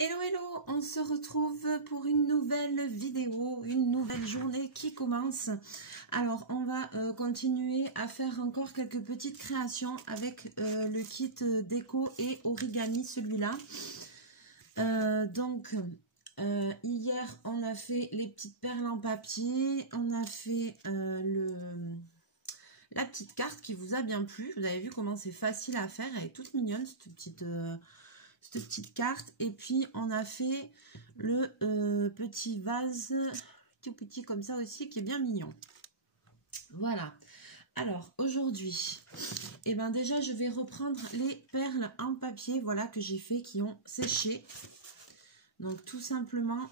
Hello hello, on se retrouve pour une nouvelle vidéo, une nouvelle journée qui commence. Alors on va continuer à faire encore quelques petites créations avec le kit déco et origami, celui-là. Hier on a fait les petites perles en papier, on a fait la petite carte qui vous a bien plu. Vous avez vu comment c'est facile à faire, elle est toute mignonne cette petite carte. Et puis on a fait le petit vase tout petit comme ça aussi qui est bien mignon. Voilà. Alors aujourd'hui, et ben déjà je vais reprendre les perles en papier, voilà, que j'ai fait, qui ont séché. Donc tout simplement,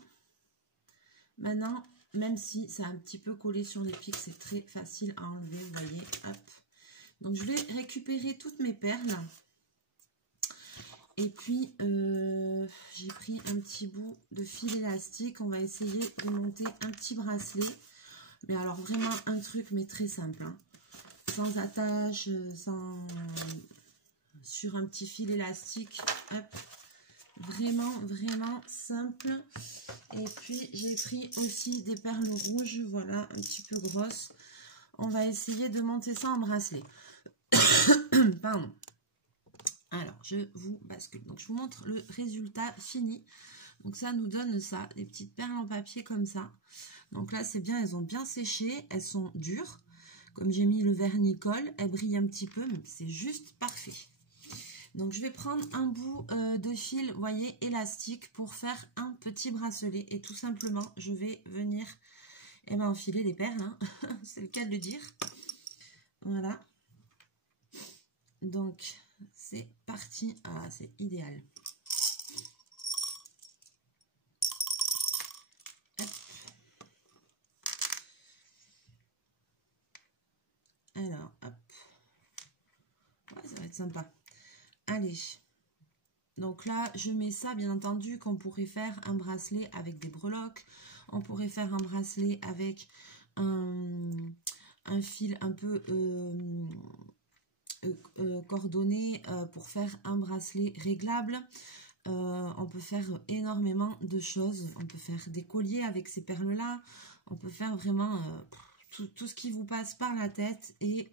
maintenant, même si ça a un petit peu collé sur les pics, c'est très facile à enlever, vous voyez. Hop. Donc je vais récupérer toutes mes perles. Et puis, j'ai pris un petit bout de fil élastique. On va essayer de monter un petit bracelet. Mais alors, vraiment un truc, mais très simple. Hein. Sans attache, sur un petit fil élastique. Hop. Vraiment, vraiment simple. Et puis, j'ai pris aussi des perles rouges. Voilà, un petit peu grosses. On va essayer de monter ça en bracelet. Pardon. Alors, je vous bascule. Donc, je vous montre le résultat fini. Donc, ça nous donne ça, des petites perles en papier comme ça. Donc là, c'est bien, elles ont bien séché. Elles sont dures. Comme j'ai mis le vernis-colle, elles brillent un petit peu, mais c'est juste parfait. Donc, je vais prendre un bout de fil, vous voyez, élastique pour faire un petit bracelet. Et tout simplement, je vais venir enfiler des perles. Hein. C'est le cas de le dire. Voilà. Donc, c'est parti. Ah, c'est idéal. Hop. Alors, hop. Ouais, ça va être sympa. Allez. Donc là, je mets ça, bien entendu, qu'on pourrait faire un bracelet avec des breloques. On pourrait faire un bracelet avec un fil un peu coordonné pour faire un bracelet réglable. On peut faire énormément de choses. On peut faire des colliers avec ces perles-là. On peut faire vraiment tout ce qui vous passe par la tête. Et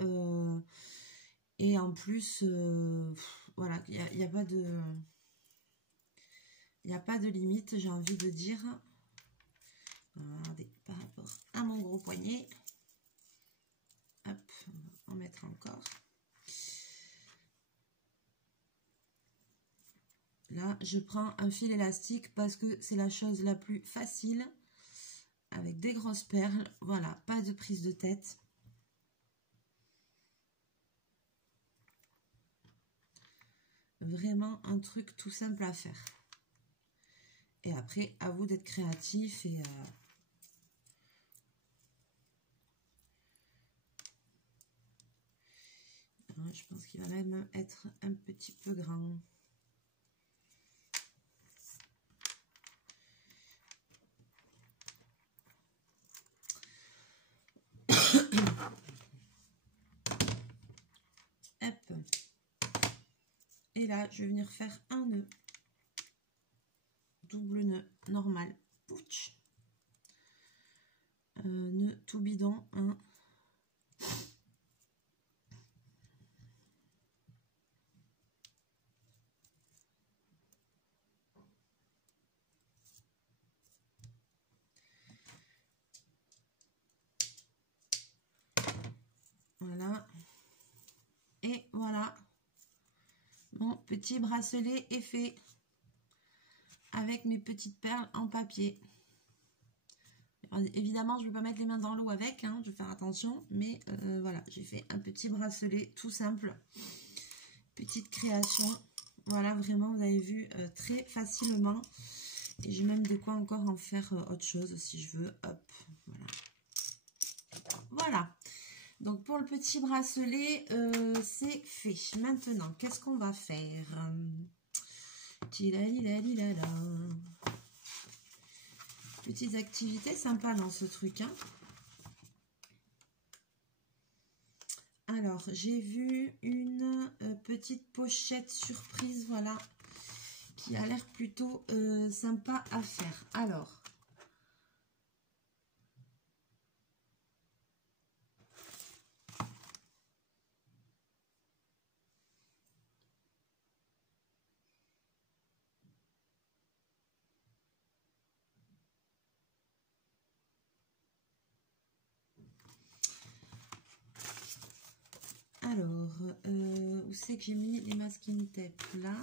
en plus, voilà, il n'y a pas de... Il n'y a pas de limite, j'ai envie de dire. Regardez, par rapport à mon gros poignet. Hop, on va en mettre encore. Là, je prends un fil élastique parce que c'est la chose la plus facile. Avec des grosses perles. Voilà, pas de prise de tête. Vraiment un truc tout simple à faire. Et après, à vous d'être créatif et... je pense qu'il va même être un petit peu grand. Hop. Et là, je vais venir faire un nœud. Double nœud normal. Pouch. Nœud tout bidon. Hein. Voilà. Et voilà. Mon petit bracelet est fait. Avec mes petites perles en papier. Alors, évidemment, je ne vais pas mettre les mains dans l'eau avec. Hein, je vais faire attention. Mais voilà, j'ai fait un petit bracelet tout simple. Petite création. Voilà, vraiment, vous avez vu très facilement. Et j'ai même de quoi encore en faire autre chose si je veux. Hop, voilà. Voilà. Donc, pour le petit bracelet, c'est fait. Maintenant, qu'est-ce qu'on va faire? Petites activités sympas dans ce truc. Hein. Alors, j'ai vu une petite pochette surprise, voilà, qui a l'air plutôt sympa à faire. Alors, où c'est que j'ai mis les masking tape là?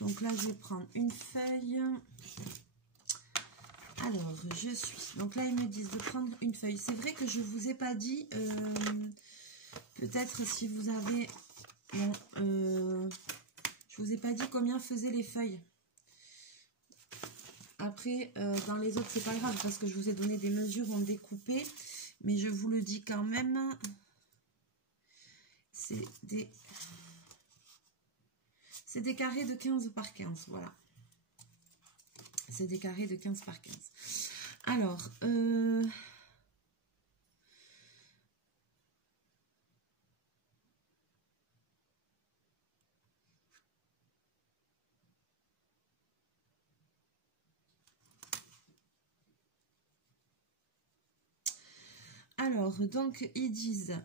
Donc là, je vais prendre une feuille. Alors, donc là, ils me disent de prendre une feuille. C'est vrai que je ne vous ai pas dit, peut-être si vous avez... Bon, je vous ai pas dit combien faisaient les feuilles. Après, dans les autres, c'est pas grave parce que je vous ai donné des mesures en découpé. Mais je vous le dis quand même. C'est des carrés de 15 par 15. Voilà. C'est des carrés de 15 par 15. Alors, donc, ils disent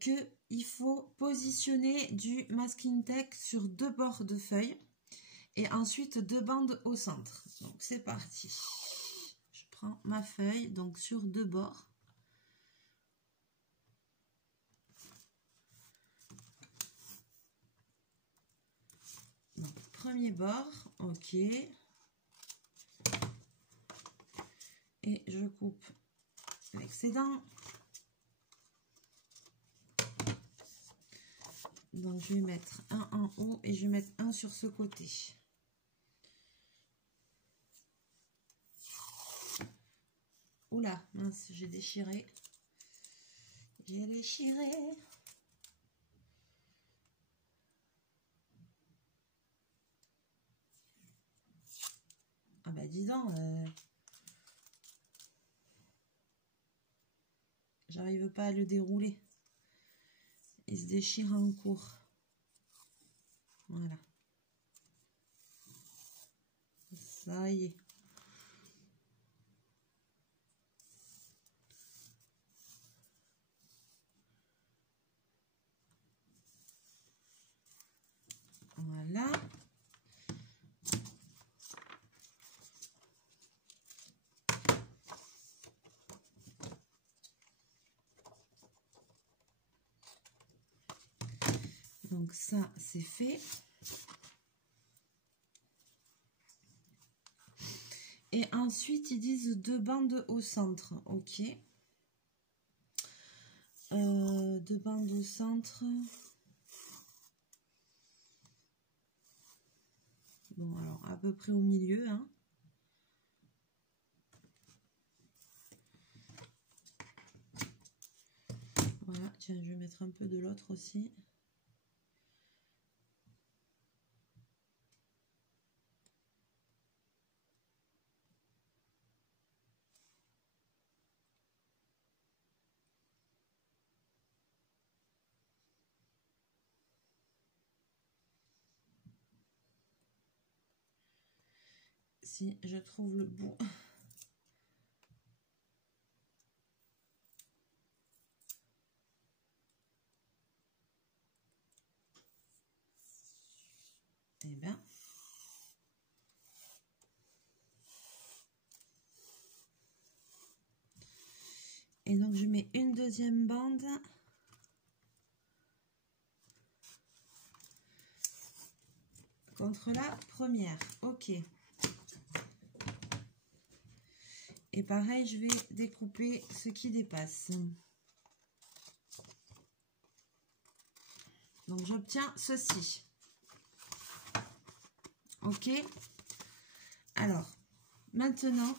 qu'il faut positionner du masking tape sur 2 bords de feuilles et ensuite 2 bandes au centre. Donc, c'est parti. Je prends ma feuille, donc sur 2 bords. Donc, premier bord, ok. Et je coupe l'excédent. Donc, je vais mettre un en haut et je vais mettre un sur ce côté. Oula, mince, j'ai déchiré. J'ai déchiré. Ah bah dis donc, j'arrive pas à le dérouler. Il se déchire en cours. Voilà. Ça y est. Voilà. Donc ça, c'est fait. Et ensuite, ils disent 2 bandes au centre. Ok. 2 bandes au centre. Bon, alors, à peu près au milieu, hein. Voilà, tiens, je vais mettre un peu de l'autre aussi. Si je trouve le bout. Eh bien. Et donc, je mets une deuxième bande. Contre la première. Ok. Et pareil, je vais découper ce qui dépasse. Donc, j'obtiens ceci. Ok. Alors, maintenant,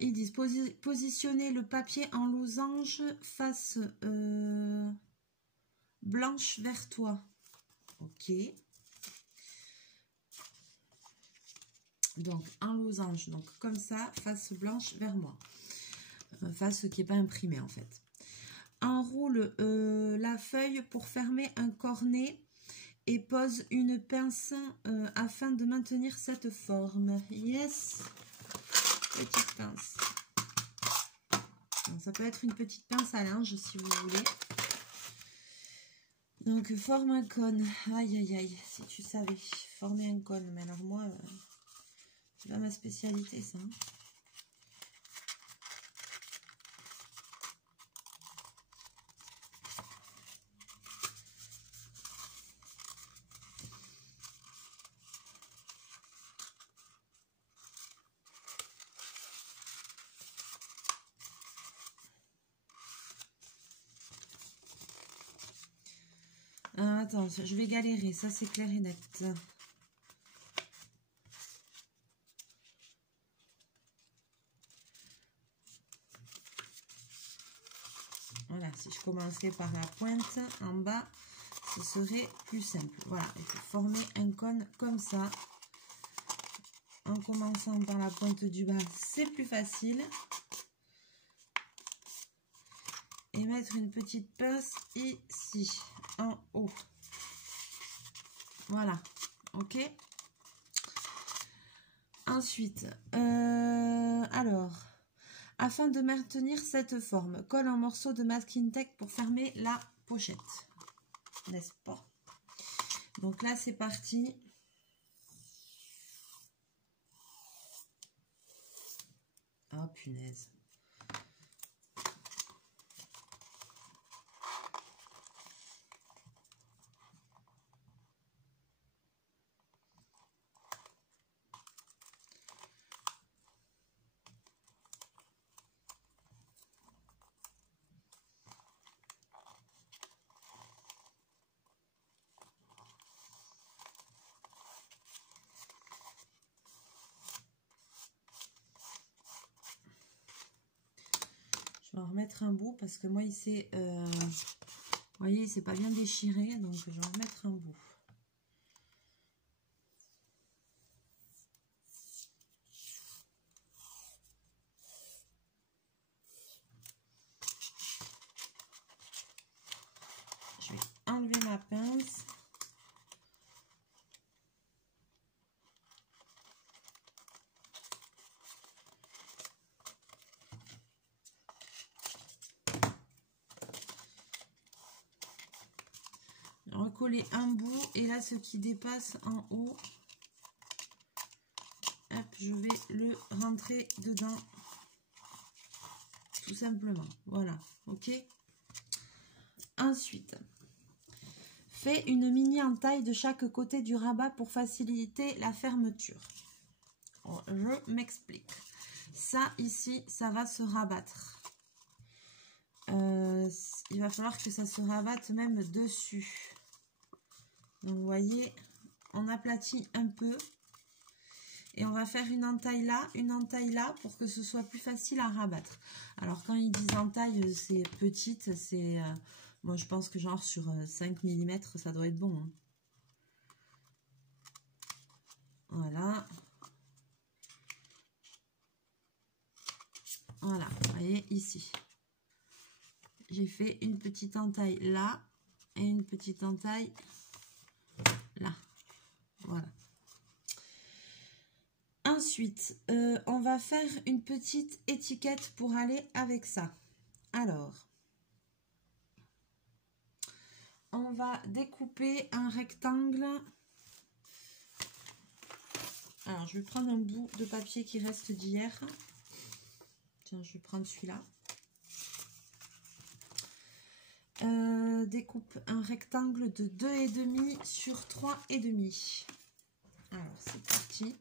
ils disent positionner le papier en losange face blanche vers toi. Ok. Donc en losange, donc comme ça, face blanche vers moi. Face qui n'est pas imprimée en fait. Enroule la feuille pour fermer un cornet et pose une pince afin de maintenir cette forme. Yes, petite pince. Donc, ça peut être une petite pince à linge si vous voulez. Donc forme un cône. Aïe aïe aïe, si tu savais former un cône. Mais alors moi, c'est pas ma spécialité ça. Attends, je vais galérer, ça c'est clair et net. Voilà, si je commençais par la pointe en bas, ce serait plus simple. Voilà, il faut former un cône comme ça. En commençant par la pointe du bas, c'est plus facile. Et mettre une petite pince ici, en haut. Voilà, ok. Ensuite, alors, afin de maintenir cette forme, colle un morceau de masking tape pour fermer la pochette. N'est-ce pas? Donc là, c'est parti. Oh, punaise. Je vais en remettre un bout parce que moi, il s'est... vous voyez, il s'est pas bien déchiré, donc je vais en remettre un bout. Je vais enlever ma pince. Recoller un bout et là ce qui dépasse en haut, hop, je vais le rentrer dedans tout simplement. Voilà, ok. Ensuite, fais une mini entaille de chaque côté du rabat pour faciliter la fermeture. Je m'explique. Ça ici, ça va se rabattre. Il va falloir que ça se rabatte même dessus. Donc vous voyez, on aplatit un peu et on va faire une entaille là pour que ce soit plus facile à rabattre. Alors quand ils disent entaille, c'est petite, c'est moi je pense que genre sur 5 mm ça doit être bon. Hein. Voilà. Voilà, vous voyez ici. J'ai fait une petite entaille là et une petite entaille là. Voilà. Ensuite, on va faire une petite étiquette pour aller avec ça. Alors, on va découper un rectangle. Alors, je vais prendre un bout de papier qui reste d'hier. Tiens, je vais prendre celui-là. Découpe un rectangle de 2,5 sur 3,5. Alors, c'est parti.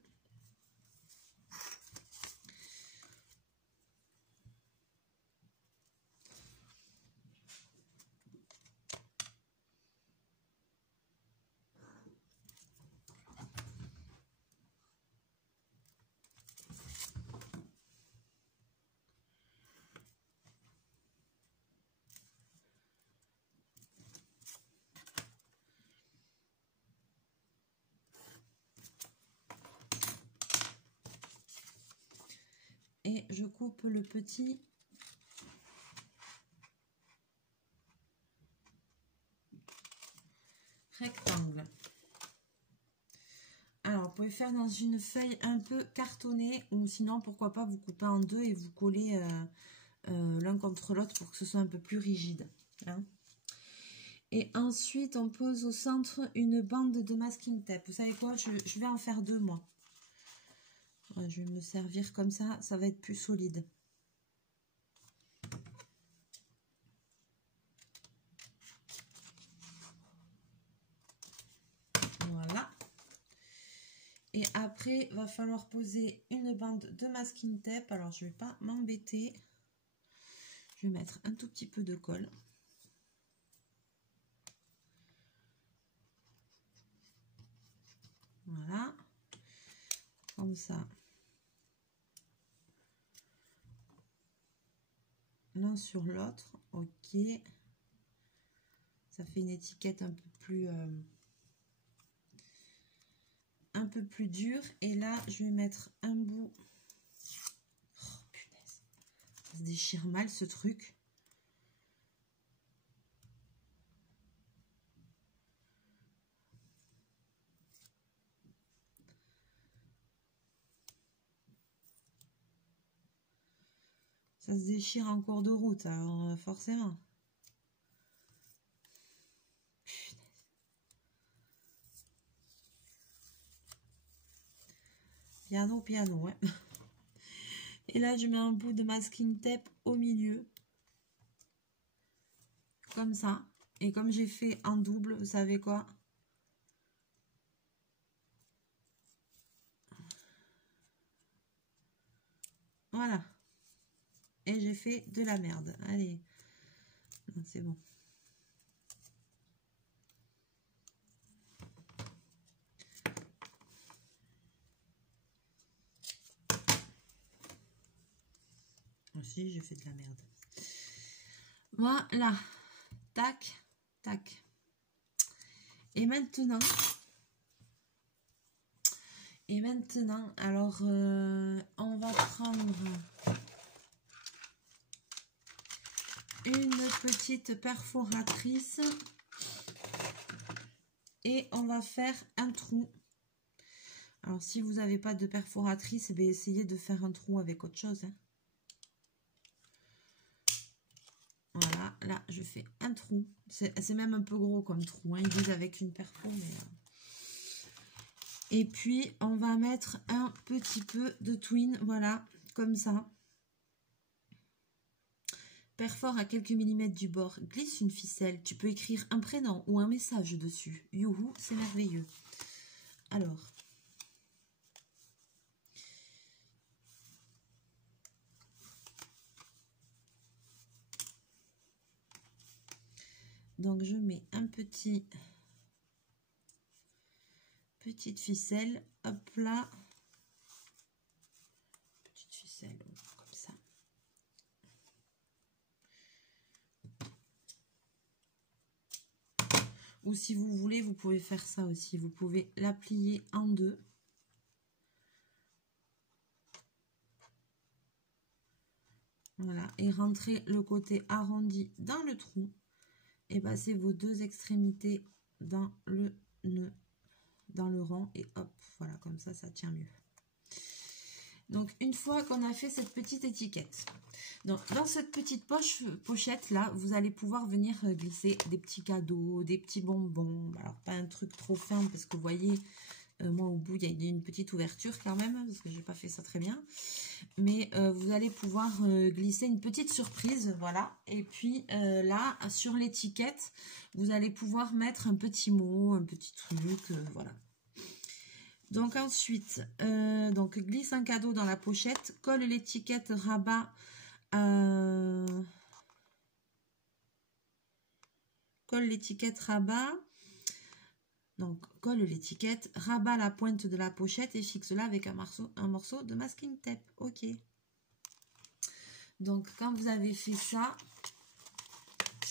et je coupe le petit rectangle. Alors, vous pouvez faire dans une feuille un peu cartonnée ou sinon, pourquoi pas, vous coupez en deux et vous collez l'un contre l'autre pour que ce soit un peu plus rigide. Hein. Et ensuite, on pose au centre une bande de masking tape. Vous savez quoi? Je vais en faire deux, moi. Je vais me servir comme ça, ça va être plus solide. Voilà. Et après, il va falloir poser une bande de masking tape. Alors, je ne vais pas m'embêter. Je vais mettre un tout petit peu de colle. Voilà. Comme ça. L'un sur l'autre. Ok. Ça fait une étiquette un peu plus dure. Et là, je vais mettre un bout. Oh, punaise. Ça se déchire mal, ce truc. Ça se déchire en cours de route, alors forcément. Piano, piano, ouais. Et là, je mets un bout de masking tape au milieu. Comme ça. Et comme j'ai fait en double, vous savez quoi? Voilà. Et j'ai fait de la merde. Allez. C'est bon. Aussi, j'ai fait de la merde. Voilà. Tac, tac. Et maintenant, alors, on va prendre une petite perforatrice et on va faire un trou. Alors, si vous n'avez pas de perforatrice, eh essayez de faire un trou avec autre chose. Hein. Voilà, là, je fais un trou. C'est même un peu gros comme trou. Hein. Ils disent avec une perfo, mais... Et puis, on va mettre un petit peu de twine, voilà, comme ça. Perfore à quelques millimètres du bord, glisse une ficelle. Tu peux écrire un prénom ou un message dessus. Youhou, c'est merveilleux. Alors... Donc, je mets un petite ficelle, hop là. Petite ficelle, comme ça. Ou si vous voulez, vous pouvez faire ça aussi. Vous pouvez la plier en deux. Voilà, et rentrer le côté arrondi dans le trou. Et passer vos deux extrémités dans le nœud, dans le rond. Et hop, voilà, comme ça, ça tient mieux. Donc, une fois qu'on a fait cette petite étiquette, donc, dans cette petite pochette là, vous allez pouvoir venir glisser des petits cadeaux, des petits bonbons. Alors, pas un truc trop fin parce que vous voyez, moi au bout, il y a une petite ouverture quand même, parce que j'ai pas fait ça très bien. Mais vous allez pouvoir glisser une petite surprise, voilà. Et puis là, sur l'étiquette, vous allez pouvoir mettre un petit mot, un petit truc, voilà. Donc ensuite, donc glisse un cadeau dans la pochette, colle l'étiquette rabat, donc colle l'étiquette, rabat la pointe de la pochette et fixe-la avec un morceau de masking tape. Ok. Donc quand vous avez fait ça,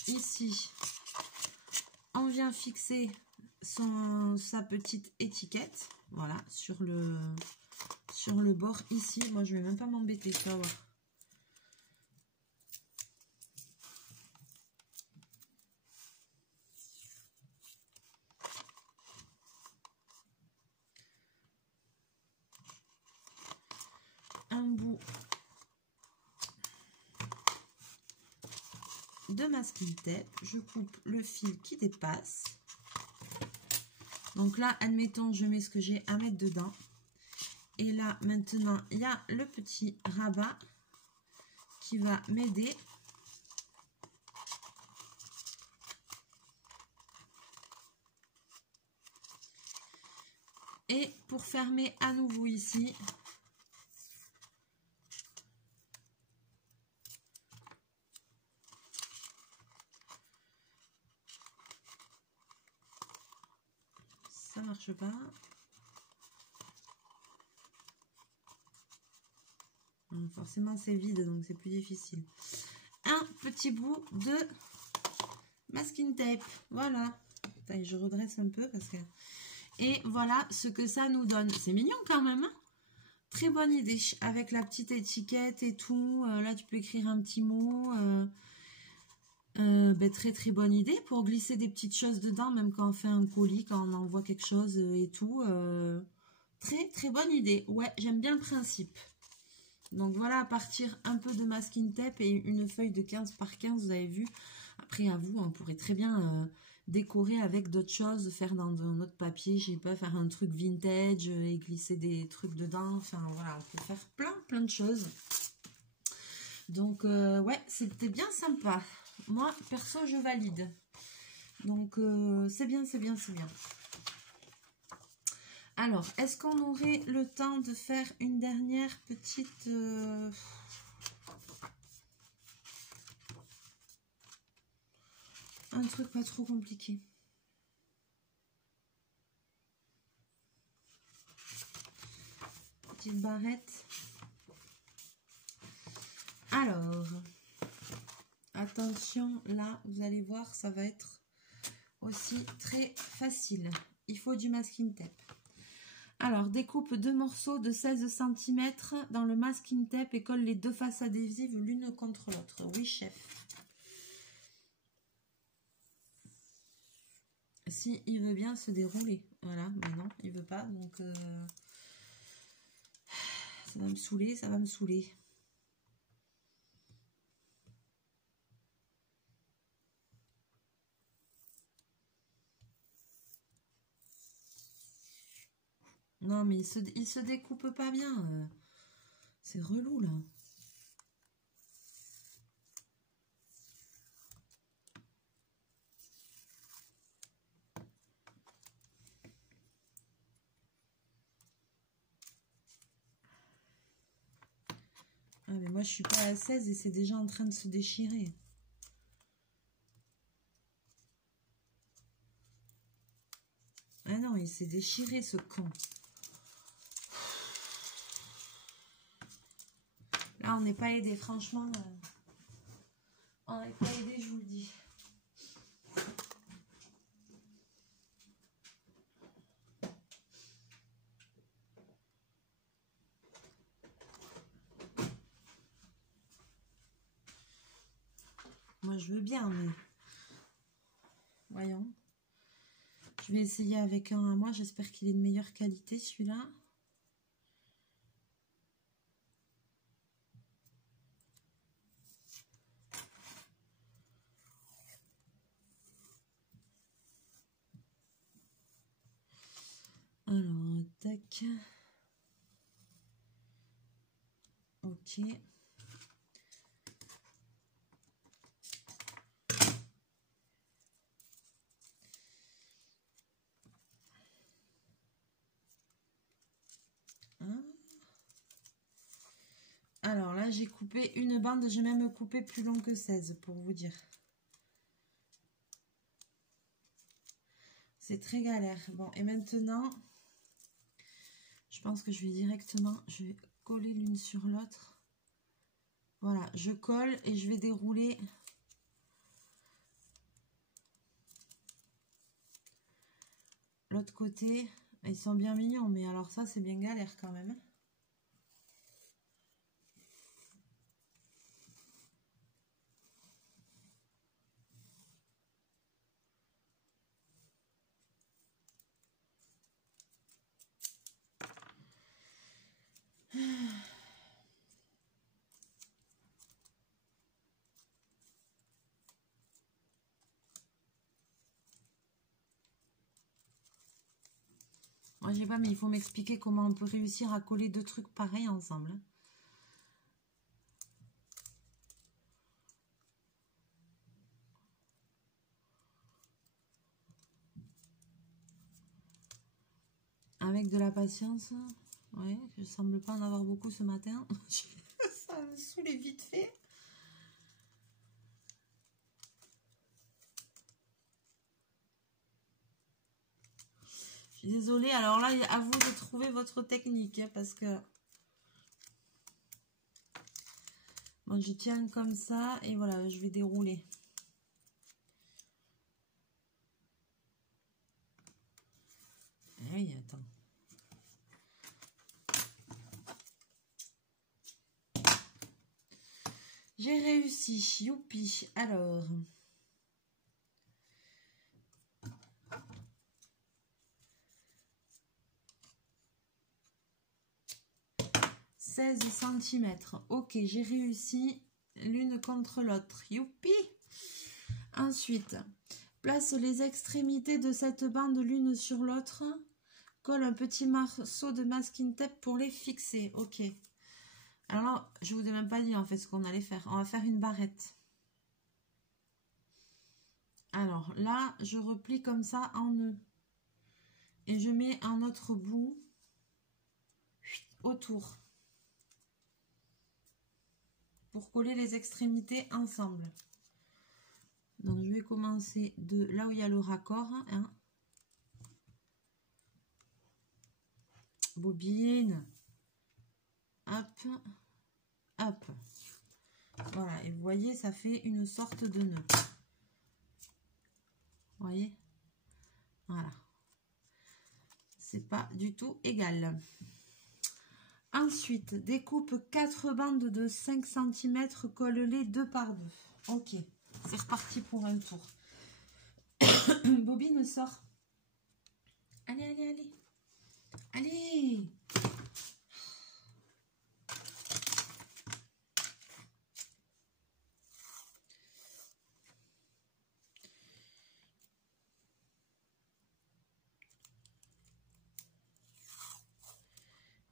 ici, on vient fixer sa petite étiquette, voilà, sur sur le bord ici. Moi, je vais même pas m'embêter, tu vas voir. Un bout de masking tape, je coupe le fil qui dépasse. Donc là, admettons, je mets ce que j'ai à mettre dedans. Et là, maintenant, il y a le petit rabat qui va m'aider. Et pour fermer à nouveau ici, ça marche pas. Forcément, c'est vide, donc c'est plus difficile. Un petit bout de masking tape. Voilà. Attends, je redresse un peu parce que... Et voilà ce que ça nous donne. C'est mignon quand même, hein? Très bonne idée. Avec la petite étiquette et tout. Là, tu peux écrire un petit mot. Très très bonne idée pour glisser des petites choses dedans, même quand on fait un colis, quand on envoie quelque chose et tout. Très très bonne idée. Ouais, j'aime bien le principe. Donc voilà, à partir un peu de masking tape et une feuille de 15 par 15, vous avez vu. Après, à vous, on pourrait très bien décorer avec d'autres choses, faire dans un autre papier, je sais pas, faire un truc vintage et glisser des trucs dedans. Enfin voilà, on peut faire plein de choses. Donc ouais, c'était bien sympa. Moi, perso, je valide. Donc c'est bien, c'est bien, c'est bien. Alors, est-ce qu'on aurait le temps de faire une dernière petite... un truc pas trop compliqué. Petite barrette. Alors, attention, là, vous allez voir, ça va être aussi très facile. Il faut du masking tape. Alors, découpe 2 morceaux de 16 cm dans le masking tape et colle les 2 faces adhésives l'une contre l'autre. Oui, chef. Si il veut bien se dérouler. Voilà, mais non, il veut pas. Donc, ça va me saouler, ça va me saouler. Non, mais il se découpe pas bien. C'est relou, là. Ah, mais moi, je suis pas à 16 et c'est déjà en train de se déchirer. Ah non, il s'est déchiré, ce con. Là, on n'est pas aidé, franchement. On n'est pas aidé, je vous le dis. Moi, je veux bien, mais... Voyons. Je vais essayer avec un à moi. J'espère qu'il est de meilleure qualité, celui-là. Alors, tac. Ok. Alors là, j'ai coupé une bande. J'ai même coupé plus long que 16, pour vous dire. C'est très galère. Bon, et maintenant, je pense que je vais directement... Je vais coller l'une sur l'autre. Voilà, je colle et je vais dérouler... L'autre côté. Ils sont bien mignons, mais alors ça, c'est bien galère quand même. Moi, je sais pas, mais il faut m'expliquer comment on peut réussir à coller deux trucs pareils ensemble. Avec de la patience. Ouais, je semble pas en avoir beaucoup ce matin. Ça me saoule vite fait. Je suis désolée. Alors là, à vous de trouver votre technique. Hein, parce que... Bon, je tiens comme ça. Et voilà, je vais dérouler. Oui, attends. J'ai réussi, youpi. Alors, 16 cm. Ok, j'ai réussi l'une contre l'autre. Youpi. Ensuite, place les extrémités de cette bande l'une sur l'autre. Colle un petit morceau de masking tape pour les fixer. Ok. Alors là, je vous ai même pas dit en fait ce qu'on allait faire. On va faire une barrette. Alors là, je replie comme ça en nœud. Et je mets un autre bout autour. Pour coller les extrémités ensemble. Donc je vais commencer de là où il y a le raccord. Hein. Bobine. Hop. Hop. Voilà, et vous voyez, ça fait une sorte de nœud. Vous voyez? Voilà. C'est pas du tout égal. Ensuite, découpe 4 bandes de 5 cm, colle-les 2 par 2. Ok, c'est reparti pour un tour. Bobine sort. Allez, allez, allez. Allez!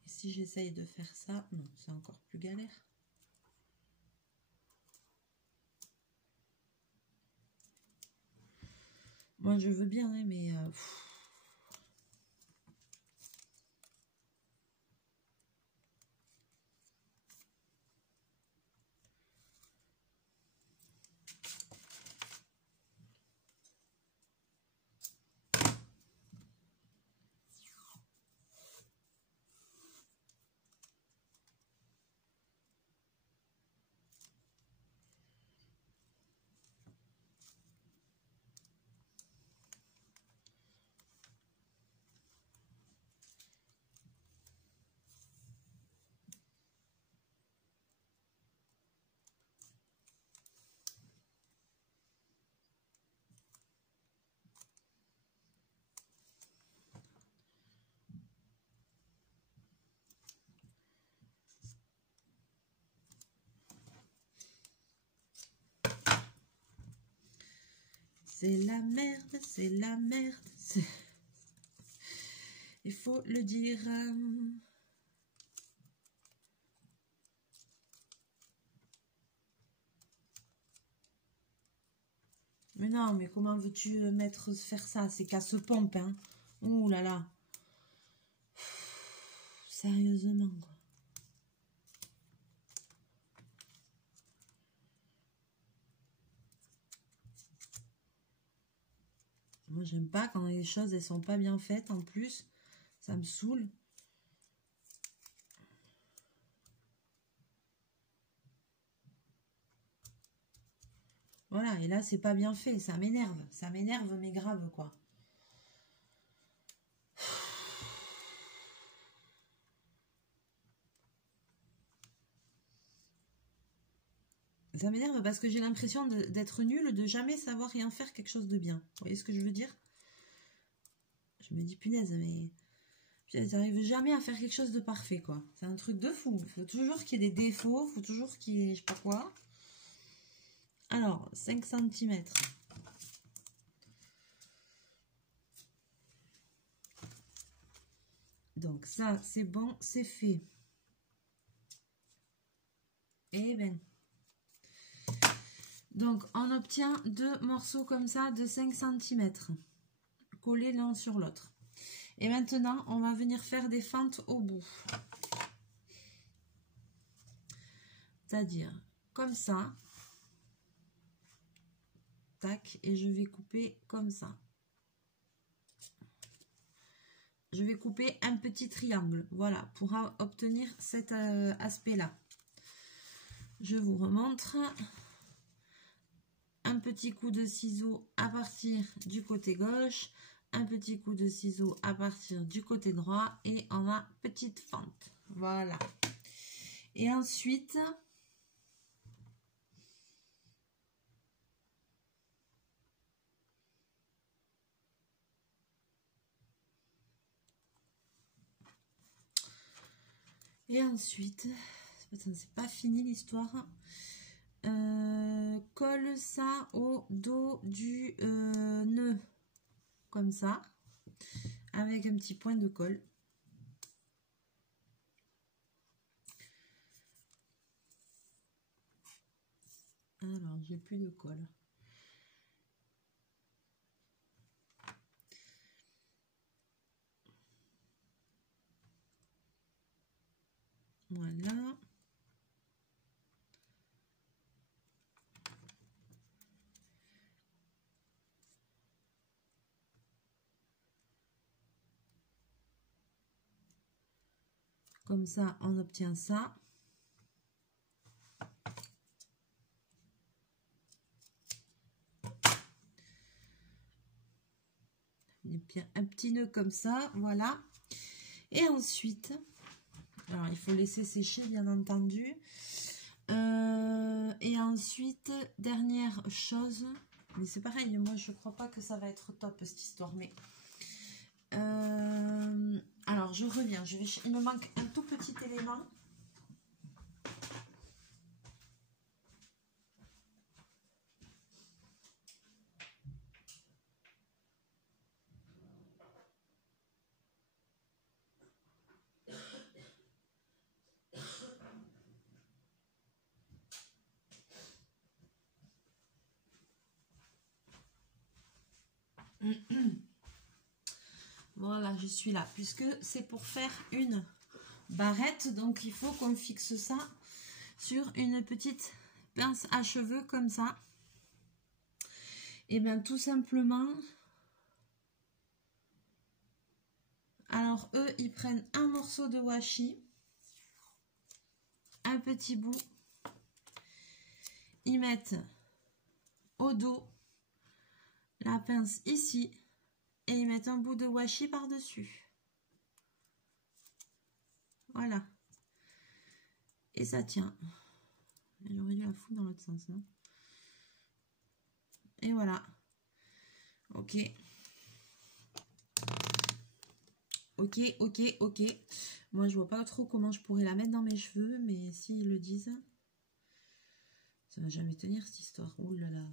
Si j'essaye de faire ça, non, c'est encore plus galère. Moi, je veux bien, hein, mais... c'est la merde, c'est la merde. Il faut le dire. Mais non, mais comment veux-tu faire ça? C'est casse-pompe, hein. Ouh là là. Sérieusement, quoi. Moi, j'aime pas quand les choses, elles sont pas bien faites, en plus. Ça me saoule. Voilà, et là, c'est pas bien fait. Ça m'énerve. Ça m'énerve, mais grave, quoi. Ça m'énerve parce que j'ai l'impression d'être nulle, de jamais savoir rien faire quelque chose de bien. Vous voyez ce que je veux dire? Je me dis, punaise, mais... J'arrive jamais à faire quelque chose de parfait, quoi. C'est un truc de fou. Il faut toujours qu'il y ait des défauts, il faut toujours qu'il y ait, je sais pas quoi. Alors, 5 cm. Donc ça, c'est bon, c'est fait. Et bien. Donc, on obtient 2 morceaux comme ça de 5 cm, collés l'un sur l'autre. Et maintenant, on va venir faire des fentes au bout. C'est-à-dire, comme ça. Tac, et je vais couper comme ça. Je vais couper un petit triangle, voilà, pour obtenir cet aspect-là. Je vous remontre. Un petit coup de ciseau à partir du côté gauche, un petit coup de ciseau à partir du côté droit et on a petite fente. Voilà. Et ensuite, c'est pas fini l'histoire. Colle ça au dos du nœud, comme ça, avec un petit point de colle. Alors, j'ai plus de colle. Voilà. Comme ça, on obtient ça. Et puis un petit nœud comme ça, voilà. Et ensuite, alors il faut laisser sécher bien entendu. Et ensuite, dernière chose, mais c'est pareil, moi je crois pas que ça va être top cette histoire, mais alors je reviens, il me manque un tout petit élément. Voilà, je suis là, puisque c'est pour faire une barrette, donc il faut qu'on fixe ça sur une petite pince à cheveux comme ça. Et bien tout simplement, alors eux ils prennent un morceau de washi, un petit bout, ils mettent au dos la pince ici et ils mettent un bout de washi par dessus. Voilà, et ça tient. J'aurais dû la foutre dans l'autre sens, hein. Et voilà. Ok. Ok, ok, ok. Moi, je vois pas trop comment je pourrais la mettre dans mes cheveux, mais s'ils le disent, ça va jamais tenir cette histoire. Ouh là là.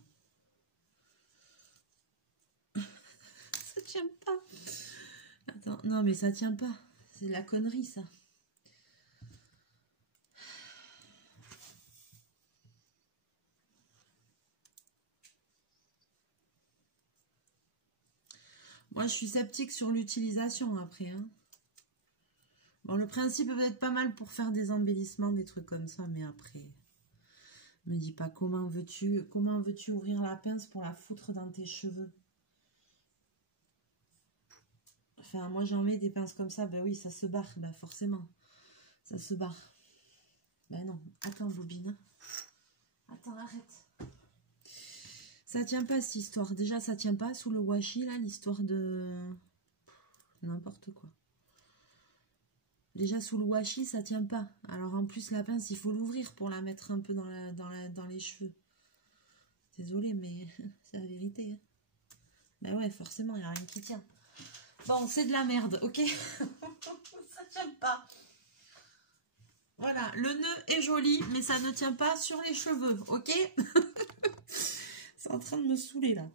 Ça tient pas. Attends, non mais ça tient pas. C'est de la connerie ça. Moi, je suis sceptique sur l'utilisation après, hein. Bon, le principe peut être pas mal pour faire des embellissements, des trucs comme ça, mais après, me dis pas comment veux-tu ouvrir la pince pour la foutre dans tes cheveux. Enfin, moi j'en mets des pinces comme ça, ben oui, ça se barre, ben forcément, ça se barre. Ben non, attends bobine, attends, arrête. Ça tient pas cette histoire, déjà ça tient pas sous le washi là, l'histoire de n'importe quoi. Déjà sous le washi ça tient pas, alors en plus la pince il faut l'ouvrir pour la mettre un peu dans les cheveux. Désolée mais c'est la vérité, hein. Ben ouais, forcément il n'y a rien qui tient. Bon, c'est de la merde, ok. Ça tient pas. Voilà, le nœud est joli, mais ça ne tient pas sur les cheveux, ok. C'est en train de me saouler, là.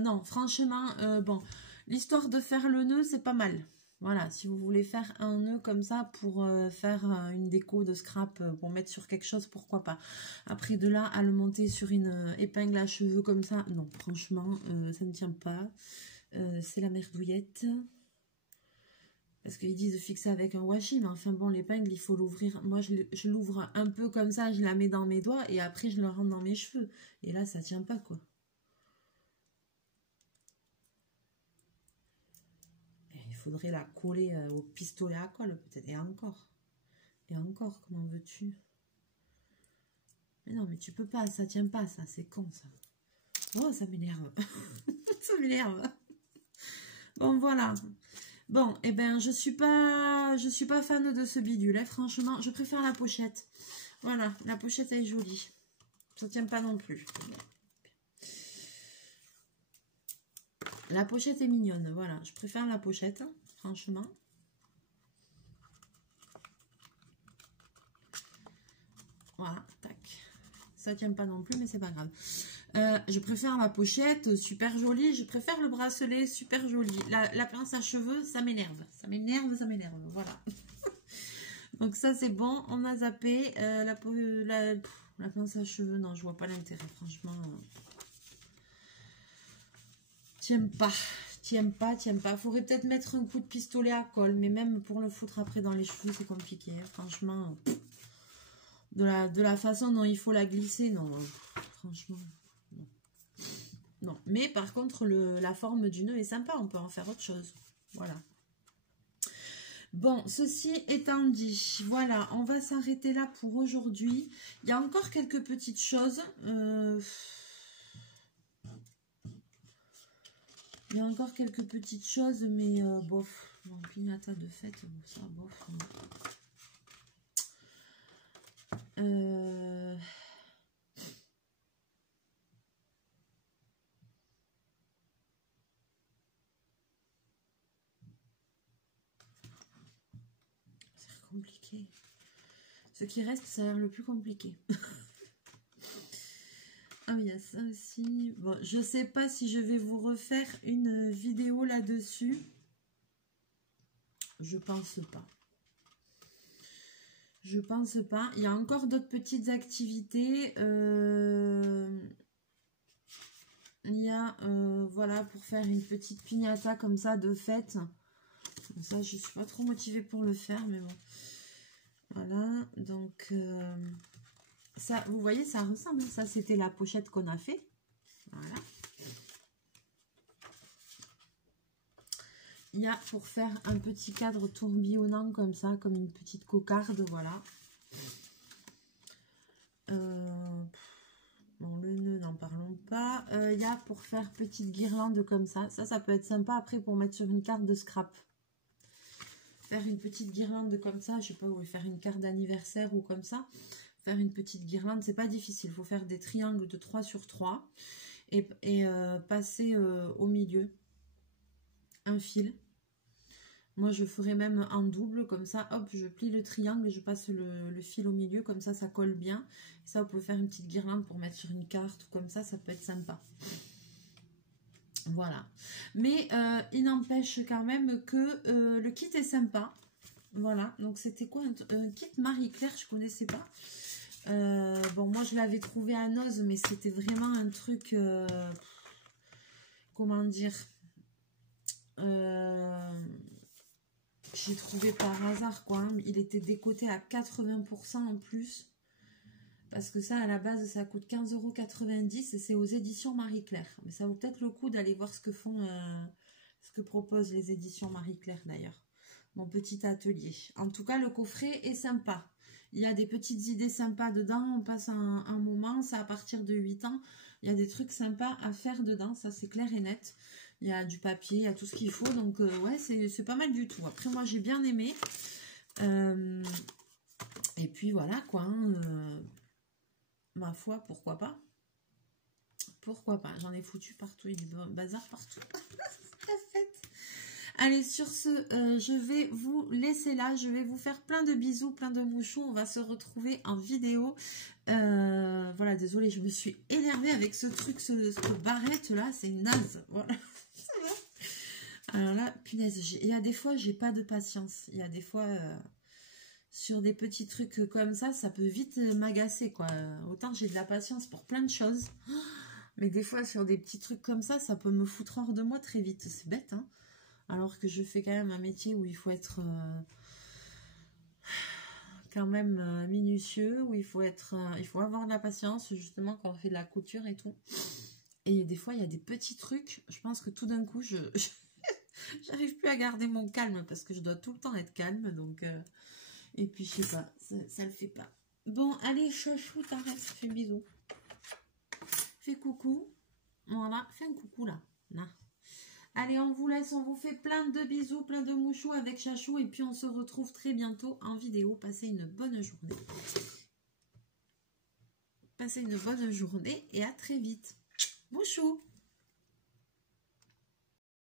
Non, franchement, bon. L'histoire de faire le nœud, c'est pas mal. Voilà, si vous voulez faire un nœud comme ça pour faire une déco de scrap pour mettre sur quelque chose, pourquoi pas. Après de là à le monter sur une épingle à cheveux comme ça, non, franchement, ça ne tient pas. C'est la merdouillette. Parce qu'ils disent de fixer avec un washi, mais enfin bon, l'épingle, il faut l'ouvrir. Moi, je l'ouvre un peu comme ça, je la mets dans mes doigts et après, je le rentre dans mes cheveux. Et là, ça tient pas, quoi. Et il faudrait la coller au pistolet à colle, peut-être. Et encore. Et encore, comment veux-tu? Mais non, mais tu peux pas, ça tient pas, ça. C'est con, ça. Oh, ça m'énerve. Ça m'énerve. Bon, voilà. Bon, eh ben, je suis pas fan de ce bidule, hein. Franchement, je préfère la pochette. Voilà, la pochette elle est jolie. Ça tient pas non plus. La pochette est mignonne, voilà. Je préfère la pochette, hein, franchement. Voilà, tac. Ça tient pas non plus, mais c'est pas grave. Je préfère la pochette, super jolie. Je préfère le bracelet, super joli. La pince à cheveux, ça m'énerve. Ça m'énerve, ça m'énerve. Voilà. Donc ça, c'est bon. On a zappé. La pince à cheveux, non, je vois pas l'intérêt, franchement. Tiens pas. Tiens pas, tiens pas. Faudrait peut-être mettre un coup de pistolet à colle. Mais même pour le foutre après dans les cheveux, c'est compliqué. Hein. Franchement, de la façon dont il faut la glisser, non. Franchement... Non, mais par contre, la forme du nœud est sympa, on peut en faire autre chose. Voilà. Bon, ceci étant dit, voilà, on va s'arrêter là pour aujourd'hui. Il y a encore quelques petites choses. Il y a encore quelques petites choses, mais bof. Bon, pignata de fête, ça, bof. Compliqué. Ce qui reste, ça a l'air le plus compliqué. Ah, il y a ça aussi. Bon, je sais pas si je vais vous refaire une vidéo là-dessus. Je pense pas. Je pense pas. Il y a encore d'autres petites activités. Il y a, voilà, pour faire une petite piñata comme ça de fête. Ça, je suis pas trop motivée pour le faire, mais bon. Voilà, donc ça, vous voyez, ça ressemble. Ça, c'était la pochette qu'on a fait. Voilà. Il y a pour faire un petit cadre tourbillonnant comme ça, comme une petite cocarde, voilà. Bon, le nœud, n'en parlons pas. Il y a pour faire petite guirlande comme ça. Ça peut être sympa après pour mettre sur une carte de scrap. Faire une petite guirlande comme ça, je sais pas, où faire une carte d'anniversaire ou comme ça. Faire une petite guirlande, c'est pas difficile. Il faut faire des triangles de 3 sur 3 et passer au milieu un fil. Moi, je ferai même en double, comme ça, hop, je plie le triangle et je passe le fil au milieu, comme ça colle bien. Et ça, vous pouvez faire une petite guirlande pour mettre sur une carte ou comme ça peut être sympa. Voilà. Mais il n'empêche quand même que le kit est sympa. Voilà. Donc, c'était quoi un kit Marie-Claire, je connaissais pas. Bon, moi, je l'avais trouvé à Noz, mais c'était vraiment un truc... comment dire j'ai trouvé par hasard, quoi. Hein. Il était décoté à 80% en plus. Parce que ça, à la base, ça coûte 15,90 € et c'est aux éditions Marie-Claire. Mais ça vaut peut-être le coup d'aller voir ce que font, ce que proposent les éditions Marie-Claire, d'ailleurs. Mon petit atelier. En tout cas, le coffret est sympa. Il y a des petites idées sympas dedans. On passe un moment, ça à partir de 8 ans. Il y a des trucs sympas à faire dedans, ça c'est clair et net. Il y a du papier, il y a tout ce qu'il faut. Donc, ouais, c'est pas mal du tout. Après, moi, j'ai bien aimé. Et puis, voilà, quoi. Hein, ma foi, pourquoi pas. Pourquoi pas. J'en ai foutu partout. Il y a du bazar partout. Allez, sur ce, je vais vous laisser là. Je vais vous faire plein de bisous, plein de mouchons. On va se retrouver en vidéo. Voilà, désolée, je me suis énervée avec ce truc, cette barrette là. C'est naze. Voilà. Alors là, punaise, il y a des fois, j'ai pas de patience. Il y a des fois, sur des petits trucs comme ça peut vite m'agacer, quoi. Autant j'ai de la patience pour plein de choses. Mais des fois, sur des petits trucs comme ça peut me foutre hors de moi très vite. C'est bête, hein. Alors que je fais quand même un métier où il faut être quand même minutieux, où il faut avoir de la patience, justement, quand on fait de la couture et tout. Et des fois, il y a des petits trucs. Je pense que tout d'un coup, j'arrive plus à garder mon calme parce que je dois tout le temps être calme. Donc, et puis, je sais pas, ça le fait pas. Bon, allez, chouchou, t'arrêtes, fais bisous. Fais coucou. Voilà, fais un coucou là. Là. Allez, on vous laisse, on vous fait plein de bisous, plein de mouchous avec Chachou. Et puis, on se retrouve très bientôt en vidéo. Passez une bonne journée. Passez une bonne journée et à très vite. Mouchou.